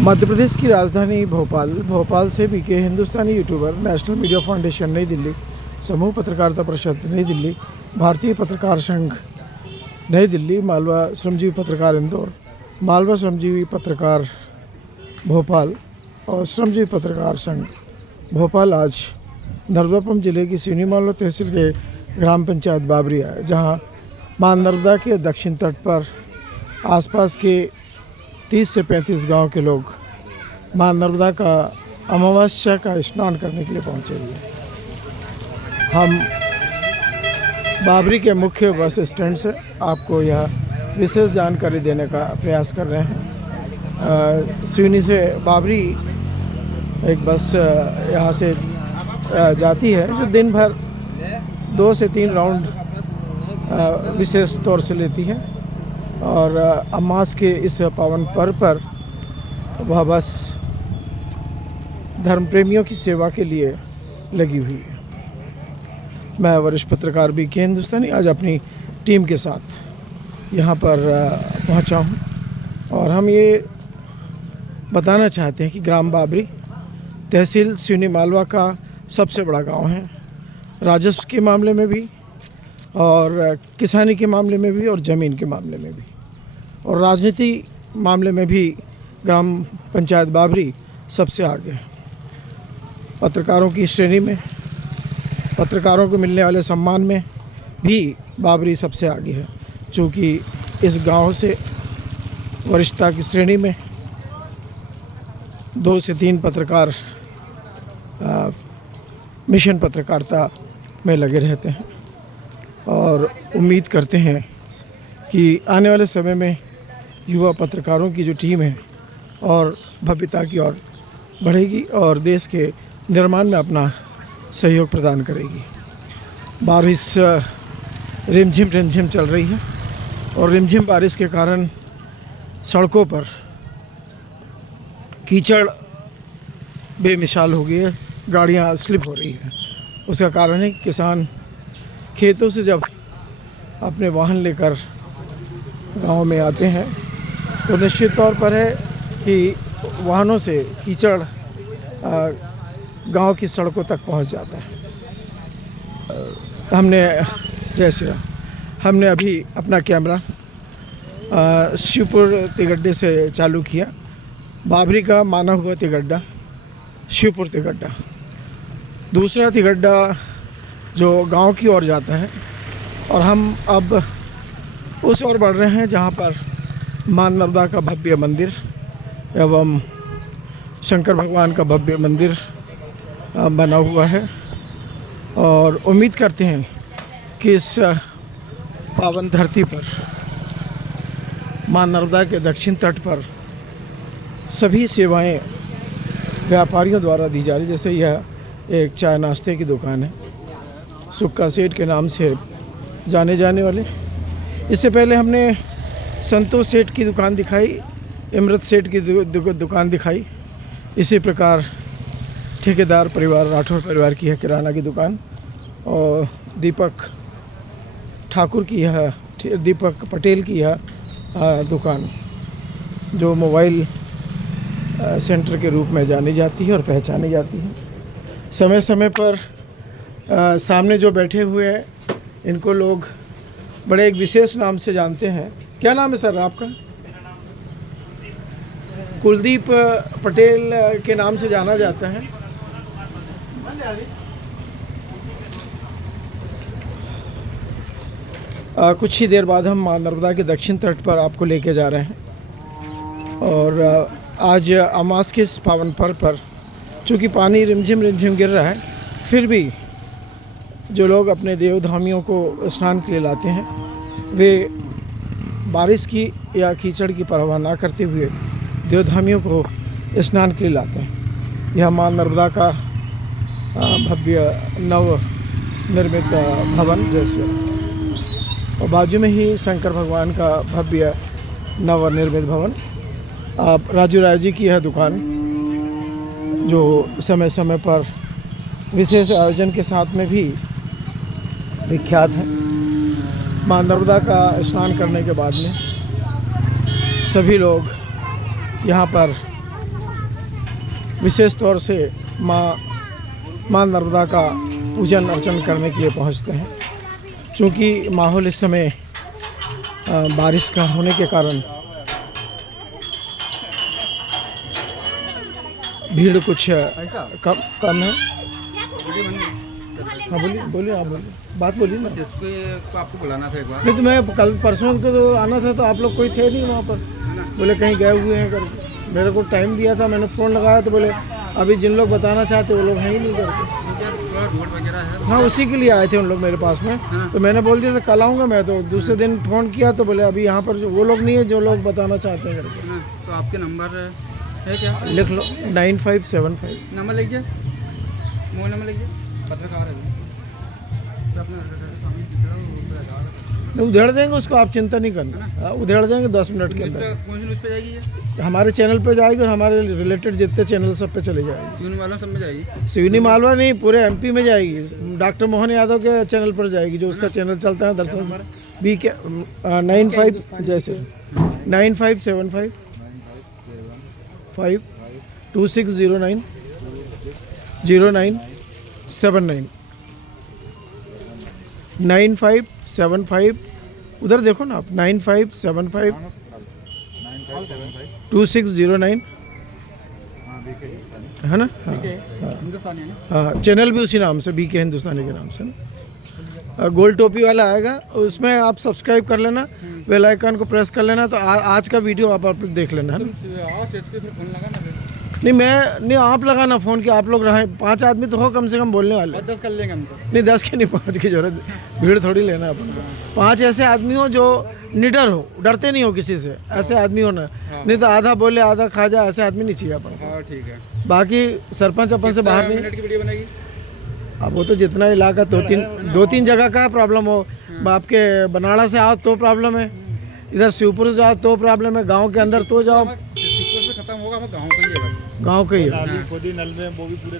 मध्य प्रदेश की राजधानी भोपाल से बीके हिंदुस्तानी यूट्यूबर, नेशनल मीडिया फाउंडेशन नई दिल्ली, समूह पत्रकारिता परिषद नई दिल्ली, भारतीय पत्रकार संघ नई दिल्ली, मालवा श्रमजीवी पत्रकार इंदौर, मालवा श्रमजीवी पत्रकार भोपाल और श्रमजीवी पत्रकार संघ भोपाल आज नर्मदापुरम जिले की सिवनी मालवा तहसील के ग्राम पंचायत बाबरी है, जहां मां नर्मदा के दक्षिण तट पर आसपास के 30 से 35 गांव के लोग मां नर्मदा का अमावस्या का स्नान करने के लिए पहुंचे हुए हैं। हम बाबरी के मुख्य बस स्टैंड से आपको यह विशेष जानकारी देने का प्रयास कर रहे हैं। सिवनी से बाबरी एक बस यहाँ से जाती है, जो दिन भर 2 से 3 राउंड विशेष तौर से लेती है और अमास के इस पावन पर्व पर वह बस धर्म प्रेमियों की सेवा के लिए लगी हुई है। मैं वरिष्ठ पत्रकार बीके हिंदुस्तानी आज अपनी टीम के साथ यहाँ पर पहुँचा हूँ और हम ये बताना चाहते हैं कि ग्राम बाबरी तहसील सिवनी मालवा का सबसे बड़ा गांव है। राजस्व के मामले में भी और किसानी के मामले में भी और ज़मीन के मामले में भी और राजनीति मामले में भी ग्राम पंचायत बाबरी सबसे आगे है। पत्रकारों की श्रेणी में, पत्रकारों को मिलने वाले सम्मान में भी बाबरी सबसे आगे है, क्योंकि इस गांव से वरिष्ठता की श्रेणी में 2 से 3 पत्रकार मिशन पत्रकारिता में लगे रहते हैं और उम्मीद करते हैं कि आने वाले समय में युवा पत्रकारों की जो टीम है और भव्यता की ओर बढ़ेगी और देश के निर्माण में अपना सहयोग प्रदान करेगी। बारिश रिमझिम चल रही है और रिमझिम बारिश के कारण सड़कों पर कीचड़ बेमिसाल हो गई है, गाड़ियाँ स्लिप हो रही हैं। उसका कारण है कि किसान खेतों से जब अपने वाहन लेकर गांव में आते हैं तो निश्चित तौर पर है कि वाहनों से कीचड़ गांव की सड़कों तक पहुंच जाता है। हमने अभी अपना कैमरा शिवपुर तिगड्डे से चालू किया। बाबरी का माना हुआ तिगड्डा शिवपुर तिगड्डा, दूसरा तिगड्डा जो गांव की ओर जाता है और हम अब उस ओर बढ़ रहे हैं जहां पर मां नर्मदा का भव्य मंदिर एवं शंकर भगवान का भव्य मंदिर बना हुआ है और उम्मीद करते हैं कि इस पावन धरती पर मां नर्मदा के दक्षिण तट पर सभी सेवाएं व्यापारियों द्वारा दी जा रही। जैसे यह एक चाय नाश्ते की दुकान है, सुक्का सेठ के नाम से जाने जाने वाले। इससे पहले हमने संतोष सेठ की दुकान दिखाई, इमरत सेठ की दुकान दिखाई। इसी प्रकार ठेकेदार परिवार राठौर परिवार की है किराना की दुकान और दीपक पटेल की यह दुकान जो मोबाइल सेंटर के रूप में जानी जाती है और पहचानी जाती है। समय समय पर सामने जो बैठे हुए हैं इनको लोग बड़े एक विशेष नाम से जानते हैं। क्या नाम है सर आपका? कुलदीप पटेल के नाम से जाना जाता है। कुछ ही देर बाद हम मां नर्मदा के दक्षिण तट पर आपको लेके जा रहे हैं और आज अमास के इस पावन पर्व पर चूँकि पानी रिमझिम गिर रहा है, फिर भी जो लोग अपने देवधामियों को स्नान के लिए लाते हैं वे बारिश की या कीचड़ की परवाह ना करते हुए देवधामियों को स्नान के लिए लाते हैं। यह मां नर्मदा का भव्य नव निर्मित भवन जैसे और बाजू में ही शंकर भगवान का भव्य नव निर्मित भवन। राजू राय जी की यह दुकान जो समय समय पर विशेष आयोजन के साथ में भी विख्यात है। मां नर्मदा का स्नान करने के बाद में सभी लोग यहाँ पर विशेष तौर से माँ नर्मदा का पूजन अर्चन करने के लिए पहुंचते हैं। चूँकि माहौल इस समय बारिश का होने के कारण भीड़ कुछ कम है। हाँ बोलिए बोलिए, आप बोलिए, बात बोलिए ना। जिसको आपको बुलाना था एक बार। नहीं तो मैं कल परसों को तो आना था, तो आप लोग कोई थे नहीं वहाँ पर, बोले कहीं गए हुए हैं करके। मेरे को टाइम दिया था, मैंने फ़ोन लगाया तो बोले अभी जिन लोग बताना चाहते वो लोग हैं ही नहीं करके। हाँ उसी के लिए आए थे उन लोग मेरे पास में। तो मैंने बोल दिया था कल आऊँगा मैं, तो दूसरे दिन फ़ोन किया तो बोले अभी यहाँ पर वो लोग नहीं है जो लोग बताना चाहते हैं करके। तो आपके नंबर है क्या? लिख लो 9575। नंबर लिखिए, मोबाइल नंबर लिखिए। पत्रकार है तो अपना उधेड़ देंगे उसको, आप चिंता नहीं करना। उधेड़ देंगे 10 मिनट के अंदर। कौन सी न्यूज़ पे जाएगी ये? हमारे चैनल पे जाएगी और हमारे रिलेटेड जितने चैनल सब पे चले जाएगी। सिवनी मालवा सब में जाएगी? सिवनी मालवा नहीं, पूरे एमपी में जाएगी। डॉक्टर मोहन यादव के चैनल पर जाएगी, जो उसका चैनल चलता है दरअसल BK 95 जैसे 9575 2609 0979 9575। उधर देखो ना आप, 9575 2609 है ना। हिंदुस्तानी है ना? हाँ चैनल भी उसी नाम से, BK हिंदुस्तानी के नाम से ना। गोल टोपी वाला आएगा, उसमें आप सब्सक्राइब कर लेना, बेल आइकन को प्रेस कर लेना, तो आज का वीडियो आप देख लेना है ना। नहीं आप लगाना फ़ोन, कि आप लोग रहे 5 आदमी तो हो कम से कम बोलने वाले। 10 कर लेंगे हम तो। नहीं 10 की नहीं, 5 की जरूरत, भीड़ थोड़ी लेना अपन को। 5 ऐसे आदमी हो जो निडर हो, डरते नहीं हो किसी से, ऐसे आदमी हो ना। नहीं तो आधा बोले आधा खा जाए, ऐसे आदमी नहीं चाहिए अपन को। हाँ ठीक है। बाकी सरपंच अपन से बाहर नहीं। मिनट की वीडियो बनेगी? अब वो तो जितना इलाका, 2-3 जगह का प्रॉब्लम हो। आपके बनाड़ा से आओ तो प्रॉब्लम है, इधर शिवपुर से आओ तो प्रॉब्लम है, गांव के अंदर तो जाओ। खत्म होगा गाँव का ही है बस। गांव का ही है। नल में वो भी पूरे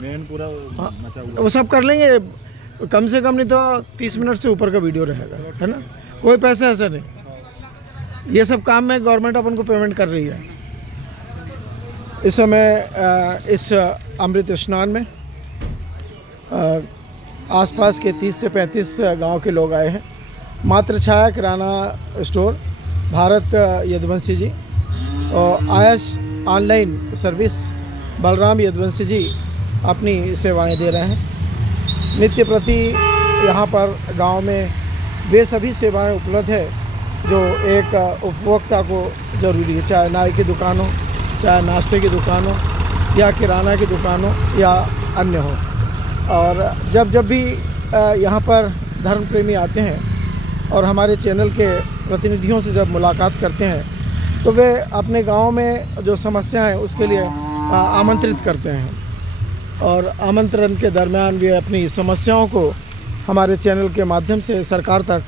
मेन पूरा मचा हुआ। वो सब कर लेंगे, कम से कम नहीं तो 30 मिनट से ऊपर का वीडियो रहेगा, है ना। कोई पैसा ऐसा नहीं, ये सब काम में गवर्नमेंट अपन को पेमेंट कर रही है। इस समय इस अमृत स्नान में आसपास के 30 से 35 गांव के लोग आए हैं। मात्र छाया किराना स्टोर, भारत यदुवंशी जी और आयस ऑनलाइन सर्विस बलराम यदुवंशी जी अपनी सेवाएं दे रहे हैं। नित्य प्रति यहाँ पर गांव में वे सभी सेवाएं उपलब्ध है जो एक उपभोक्ता को ज़रूरी है, चाहे नाई की दुकान हो, चाहे नाश्ते की दुकान हो, या किराना की दुकान हो, या अन्य हो। और जब भी यहाँ पर धर्म प्रेमी आते हैं और हमारे चैनल के प्रतिनिधियों से जब मुलाकात करते हैं, तो वे अपने गांव में जो समस्या है उसके लिए आमंत्रित करते हैं, और आमंत्रण के दरमियान वे अपनी समस्याओं को हमारे चैनल के माध्यम से सरकार तक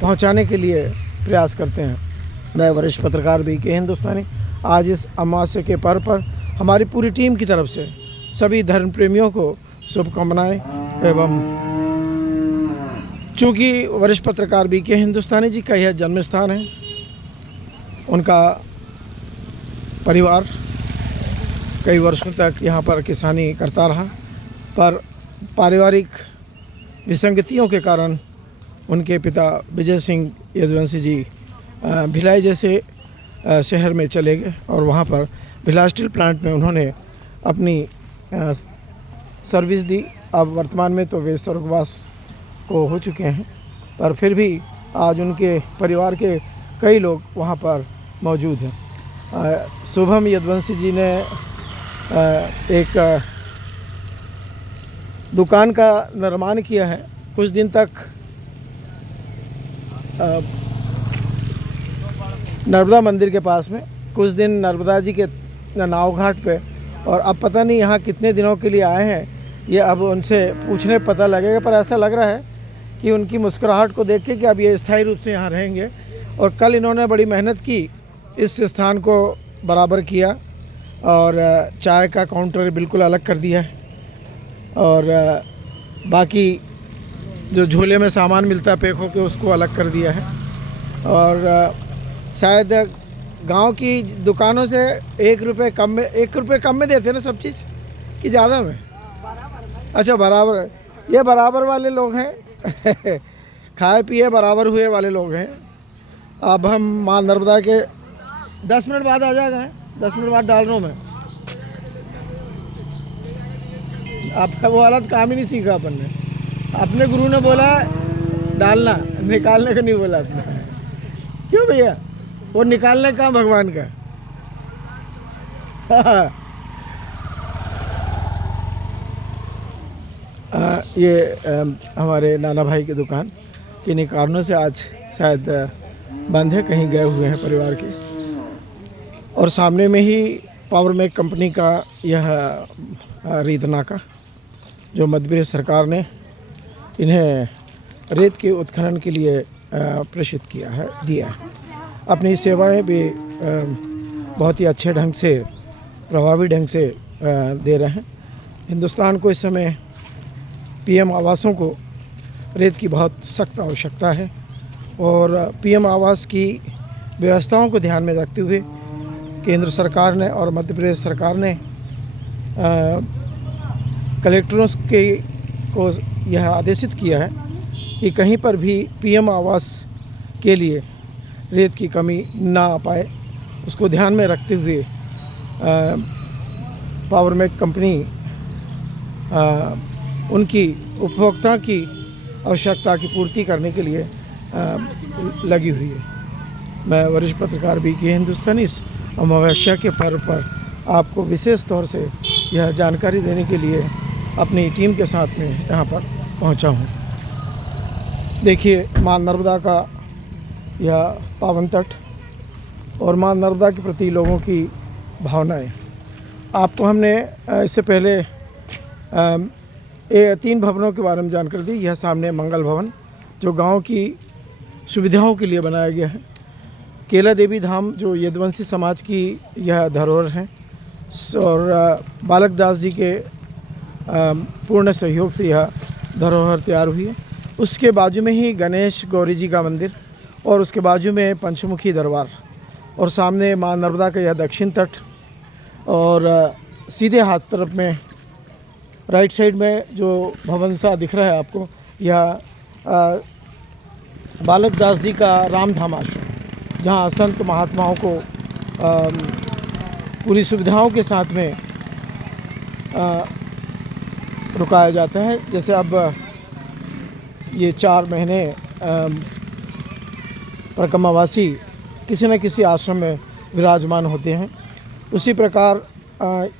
पहुंचाने के लिए प्रयास करते हैं। मैं वरिष्ठ पत्रकार BK हिंदुस्तानी आज इस अमावस्या के पर्व पर हमारी पूरी टीम की तरफ से सभी धर्म प्रेमियों को शुभकामनाएं। एवं चूँकि वरिष्ठ पत्रकार BK हिंदुस्तानी जी का यह जन्म स्थान है, उनका परिवार कई वर्षों तक यहाँ पर किसानी करता रहा, पर पारिवारिक विसंगतियों के कारण उनके पिता विजय सिंह यदुवंशी जी भिलाई जैसे शहर में चले गए और वहाँ पर भिलाई स्टील प्लांट में उन्होंने अपनी सर्विस दी। अब वर्तमान में तो वे स्वर्गवास को हो चुके हैं, पर फिर भी आज उनके परिवार के कई लोग वहाँ पर मौजूद हैं। शुभम यदुवंशी जी ने एक दुकान का निर्माण किया है। कुछ दिन तक नर्मदा मंदिर के पास में, कुछ दिन नर्मदा जी के नाव घाट पे, और अब पता नहीं यहाँ कितने दिनों के लिए आए हैं, ये अब उनसे पूछने पता लगेगा। पर ऐसा लग रहा है कि उनकी मुस्कुराहट को देख के कि अब ये स्थायी रूप से यहाँ रहेंगे। और कल इन्होंने बड़ी मेहनत की, इस स्थान को बराबर किया और चाय का काउंटर बिल्कुल अलग कर दिया है, और बाकी जो झोले में सामान मिलता है पैक होके उसको अलग कर दिया है। और शायद गांव की दुकानों से 1 रुपये कम में देते हैं ना सब चीज़, कि ज़्यादा में? अच्छा, बराबर है। ये बराबर वाले लोग हैं खाए पिए बराबर हुए वाले लोग हैं। अब हम माँ नर्मदा के 10 मिनट बाद आ जाएगा, 10 मिनट बाद डाल रहा हूँ मैं। आपका वो हालत काम ही नहीं सीखा अपन ने। अपने गुरु ने बोला डालना, निकालने का नहीं बोला अपने। क्यों भैया? वो निकालने का भगवान का। हमारे नाना भाई की दुकान किन्हीं कारणों से आज शायद बंद है, कहीं गए हुए हैं परिवार के। और सामने में ही पावर मेक कंपनी का यह रीतनाका, जो मध्य प्रदेश सरकार ने इन्हें रेत के उत्खनन के लिए प्रेषित दिया है। अपनी सेवाएं भी बहुत ही अच्छे ढंग से, प्रभावी ढंग से दे रहे हैं। हिंदुस्तान को इस समय पीएम आवासों को रेत की बहुत सख्त आवश्यकता है और पीएम आवास की व्यवस्थाओं को ध्यान में रखते हुए केंद्र सरकार ने और मध्य प्रदेश सरकार ने कलेक्टरों को यह आदेशित किया है कि कहीं पर भी पीएम आवास के लिए रेत की कमी ना आ पाए। उसको ध्यान में रखते हुए पावर मेक कंपनी उनकी उपभोक्ता की आवश्यकता की पूर्ति करने के लिए लगी हुई है। मैं वरिष्ठ पत्रकार बीके हिंदुस्तानी इस अमावस्या के पर्व पर आपको विशेष तौर से यह जानकारी देने के लिए अपनी टीम के साथ में यहाँ पर पहुँचा हूँ। देखिए, माँ नर्मदा का यह पावन तट और माँ नर्मदा के प्रति लोगों की भावनाएं। आपको हमने इससे पहले 3 भवनों के बारे में जानकारी दी। यह सामने मंगल भवन, जो गांव की सुविधाओं के लिए बनाया गया है। केला देवी धाम, जो यदुवंशी समाज की यह धरोहर है और बालक दास जी के पूर्ण सहयोग से यह धरोहर तैयार हुई है। उसके बाजू में ही गणेश गौरी जी का मंदिर और उसके बाजू में पंचमुखी दरबार और सामने माँ नर्मदा का यह दक्षिण तट और सीधे हाथ तरफ में राइट साइड में जो भवन सा दिख रहा है आपको, यह बालक दास जी का रामधाम आश्रम, जहाँ संत महात्माओं को पूरी सुविधाओं के साथ में रुकाया जाता है। जैसे अब ये 4 महीने परिक्रमावासी किसी न किसी आश्रम में विराजमान होते हैं, उसी प्रकार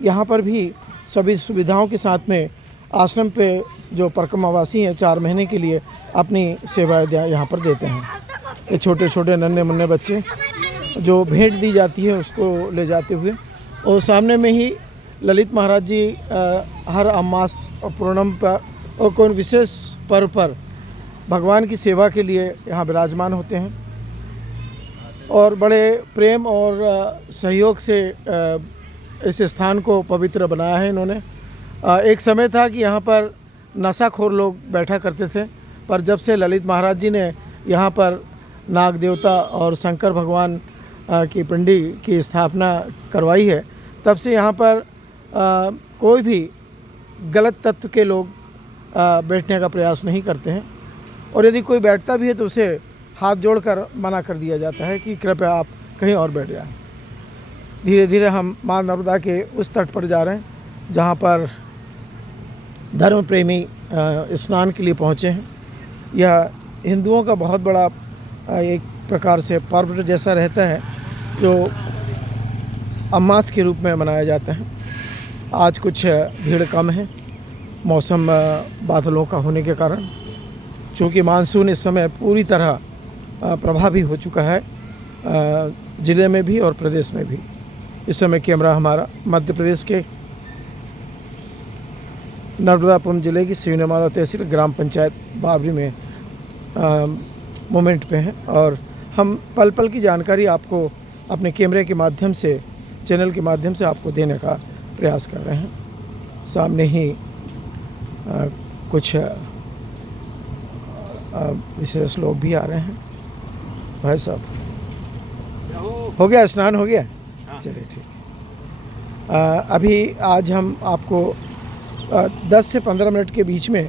यहाँ पर भी सभी सुविधाओं के साथ में आश्रम पे जो परिक्रमावासी हैं 4 महीने के लिए अपनी सेवाएं यहाँ पर देते हैं। ये छोटे छोटे नन्हे मुन्ने बच्चे, जो भेंट दी जाती है उसको ले जाते हुए, और सामने में ही ललित महाराज जी हर अमास और पूर्णम पर और कोई विशेष पर्व पर भगवान की सेवा के लिए यहाँ विराजमान होते हैं और बड़े प्रेम और सहयोग से इस स्थान को पवित्र बनाया है इन्होंने। एक समय था कि यहाँ पर नशाखोर लोग बैठा करते थे, पर जब से ललित महाराज जी ने यहाँ पर नाग देवता और शंकर भगवान की पिंडी की स्थापना करवाई है, तब से यहाँ पर कोई भी गलत तत्व के लोग बैठने का प्रयास नहीं करते हैं और यदि कोई बैठता भी है तो उसे हाथ जोड़कर मना कर दिया जाता है कि कृपया आप कहीं और बैठ जाएं। धीरे धीरे हम माँ नर्मदा के उस तट पर जा रहे हैं जहाँ पर धर्म प्रेमी स्नान के लिए पहुँचे हैं। यह हिंदुओं का बहुत बड़ा एक प्रकार से पर्व जैसा रहता है, जो अमास के रूप में मनाया जाता है। आज कुछ भीड़ कम है, मौसम बादलों का होने के कारण, चूँकि मानसून इस समय पूरी तरह प्रभावी हो चुका है ज़िले में भी और प्रदेश में भी। इस समय कैमरा हमारा मध्य प्रदेश के नर्मदापुरम ज़िले की सिवनेमाला तहसील ग्राम पंचायत बाबरी में मोमेंट पे है और हम पल पल की जानकारी आपको अपने कैमरे के माध्यम से, चैनल के माध्यम से आपको देने का प्रयास कर रहे हैं। सामने ही कुछ विशेष लोग भी आ रहे हैं। भाई साहब, हो गया, स्नान हो गया? चलिए ठीक। अभी आज हम आपको 10 से 15 मिनट के बीच में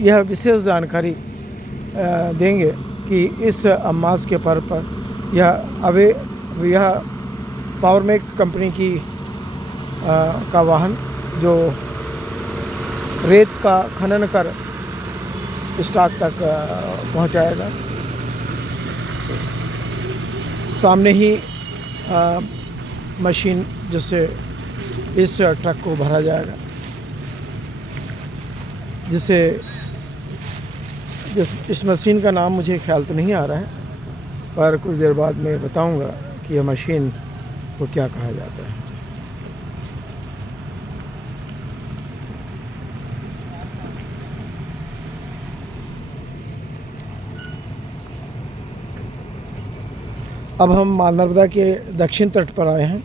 यह विशेष जानकारी देंगे कि इस अम्मास के पर्व पर यह पावरमेक कंपनी की का वाहन जो रेत का खनन कर स्टॉक तक पहुंचाएगा। सामने ही मशीन जिससे इस ट्रक को भरा जाएगा, इस मशीन का नाम मुझे ख्याल तो नहीं आ रहा है, पर कुछ देर बाद मैं बताऊंगा कि यह मशीन को क्या कहा जाता है। अब हम मां नर्मदा के दक्षिण तट पर आए हैं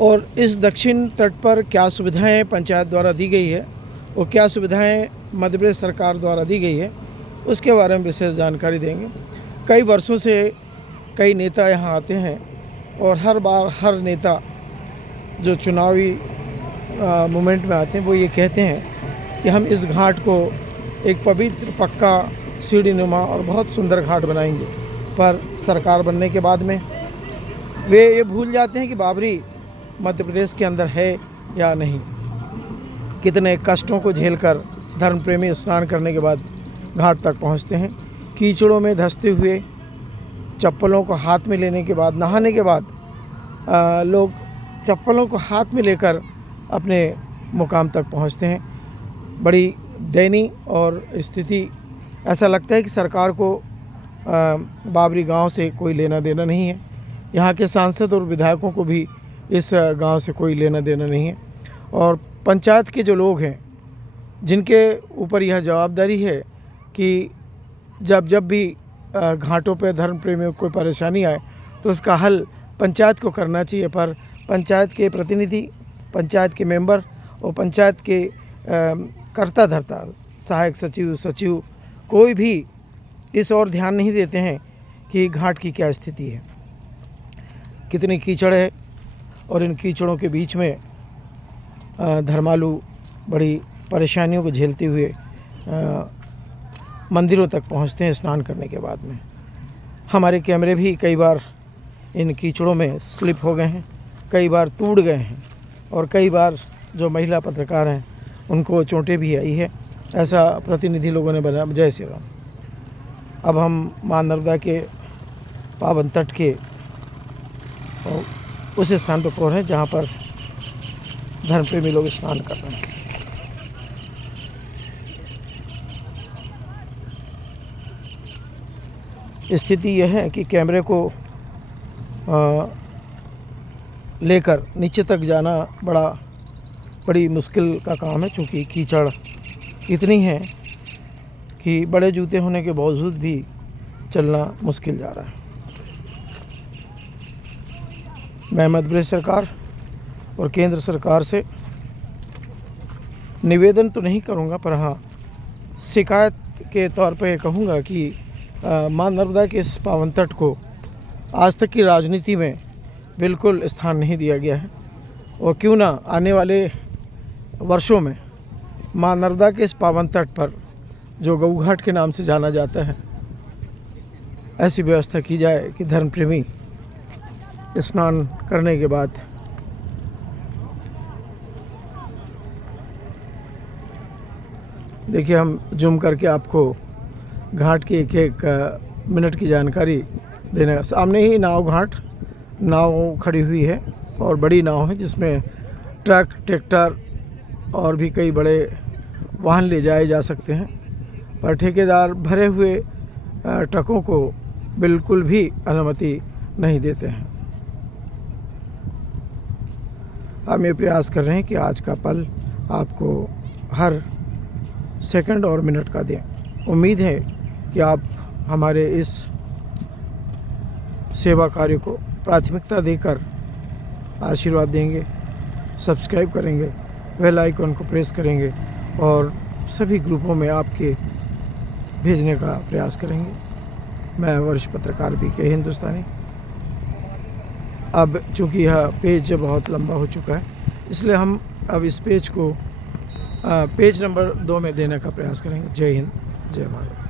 और इस दक्षिण तट पर क्या सुविधाएं पंचायत द्वारा दी गई है और क्या सुविधाएं मध्य प्रदेश सरकार द्वारा दी गई है, उसके बारे में विशेष जानकारी देंगे। कई वर्षों से कई नेता यहाँ आते हैं और हर बार हर नेता जो चुनावी मोमेंट में आते हैं वो ये कहते हैं कि हम इस घाट को एक पवित्र, पक्का, सीढ़ीनुमा और बहुत सुंदर घाट बनाएंगे। पर सरकार बनने के बाद में वे ये भूल जाते हैं कि बाबरी मध्य प्रदेश के अंदर है या नहीं। कितने कष्टों को झेलकर धर्मप्रेमी स्नान करने के बाद घाट तक पहुंचते हैं। कीचड़ों में धंसते हुए, चप्पलों को हाथ में लेने के बाद, नहाने के बाद लोग चप्पलों को हाथ में लेकर अपने मुकाम तक पहुंचते हैं। बड़ी दयनीय और स्थिति, ऐसा लगता है कि सरकार को बाबरी गांव से कोई लेना देना नहीं है। यहाँ के सांसद और विधायकों को भी इस गांव से कोई लेना देना नहीं है। और पंचायत के जो लोग हैं जिनके ऊपर यह जवाबदारी है कि जब भी घाटों पर धर्म प्रेमियों को कोई परेशानी आए तो उसका हल पंचायत को करना चाहिए, पर पंचायत के प्रतिनिधि, पंचायत के मेंबर और पंचायत के कर्ता धर्ता, सहायक सचिव कोई भी इस ओर ध्यान नहीं देते हैं कि घाट की क्या स्थिति है, कितनी कीचड़ है। और इन कीचड़ों के बीच में धर्मालु बड़ी परेशानियों को झेलते हुए मंदिरों तक पहुंचते हैं स्नान करने के बाद में। हमारे कैमरे भी कई बार इन कीचड़ों में स्लिप हो गए हैं, कई बार टूट गए हैं और कई बार जो महिला पत्रकार हैं उनको चोटें भी आई है, ऐसा प्रतिनिधि लोगों ने बताया। जय श्री राम। अब हम मां नर्मदा के पावन तट के उस स्थान पर पहुँच रहे हैं जहाँ पर धर्मप्रेमी लोग स्नान कर रहे हैं। स्थिति यह है कि कैमरे को लेकर नीचे तक जाना बड़ी मुश्किल का काम है, क्योंकि कीचड़ इतनी है कि बड़े जूते होने के बावजूद भी चलना मुश्किल जा रहा है। मैं मध्य प्रदेश सरकार और केंद्र सरकार से निवेदन तो नहीं करूंगा, पर हाँ शिकायत के तौर पे कहूँगा कि मां नर्मदा के इस पावन तट को आज तक की राजनीति में बिल्कुल स्थान नहीं दिया गया है। और क्यों ना आने वाले वर्षों में मां नर्मदा के इस पावन तट पर, जो गऊ घाट के नाम से जाना जाता है, ऐसी व्यवस्था की जाए कि धर्मप्रेमी स्नान करने के बाद देखिए, हम जूम करके आपको घाट की एक मिनट की जानकारी देने का। सामने ही नाव खड़ी हुई है और बड़ी नाव है जिसमें ट्रक, ट्रैक्टर और भी कई बड़े वाहन ले जाए जा सकते हैं, पर ठेकेदार भरे हुए ट्रकों को बिल्कुल भी अनुमति नहीं देते हैं। हम ये प्रयास कर रहे हैं कि आज का पल आपको हर सेकंड और मिनट का दें। उम्मीद है कि आप हमारे इस सेवा कार्य को प्राथमिकता देकर आशीर्वाद देंगे, सब्सक्राइब करेंगे, बेल आइकन को प्रेस करेंगे और सभी ग्रुपों में आपके भेजने का प्रयास करेंगे। मैं वरिष्ठ पत्रकार BK हिंदुस्तानी। अब चूँकि यह पेज बहुत लंबा हो चुका है, इसलिए हम अब इस पेज को पेज नंबर 2 में देने का प्रयास करेंगे। जय हिंद, जय भारत।